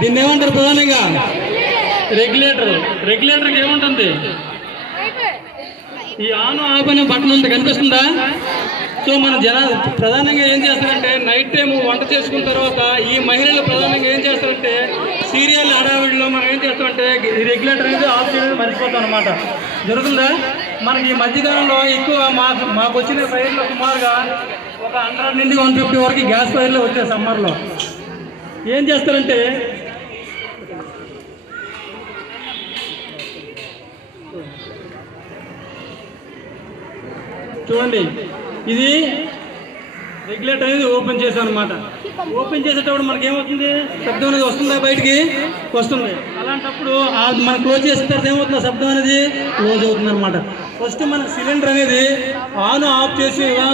దీన్ని ఏమంటారు ప్రధానంగా? రెగ్యులేటర్. రెగ్యులేటర్కి ఏముంటుంది? ఈ ఆన్ ఆఫ్ అనే బటన్ ఉంది, కనిపిస్తుందా? సో మన ప్రధానంగా ఏం చేస్తారంటే నైట్ టైం వంట చేసుకున్న తర్వాత ఈ మహిళలు ప్రధానంగా ఏం చేస్తారంటే సీరియల్ హడావిడిలో మనం ఏం చేస్తామంటే ఈ రెగ్యులేటర్ అనేది ఆఫ్ చేయడం మర్చిపోతాం అనమాట. జరుగుతుందా? మనకి ఈ మధ్యకాలంలో ఎక్కువ మాకు వచ్చిన ఫైర్లో సుమారుగా ఒక 100 నుండి 150 వరకు గ్యాస్ ఫైర్లు వచ్చాయి సమ్మర్లో. ఏం చేస్తారంటే చూడండి, ఇది రెగ్యులేటర్ అనేది ఓపెన్ చేసాం అనమాట. ఓపెన్ చేసేటప్పుడు మనకి ఏమవుతుంది? శబ్దం అనేది వస్తుందా? బయటికి వస్తుంది. అలాంటప్పుడు మనం క్లోజ్ చేసిన తర్వాత ఏమవుతుంది? శబ్దం అనేది క్లోజ్ అవుతుంది అనమాట. ఫస్ట్ మనకి సిలిండర్ అనేది ఆన్ ఆఫ్ చేసి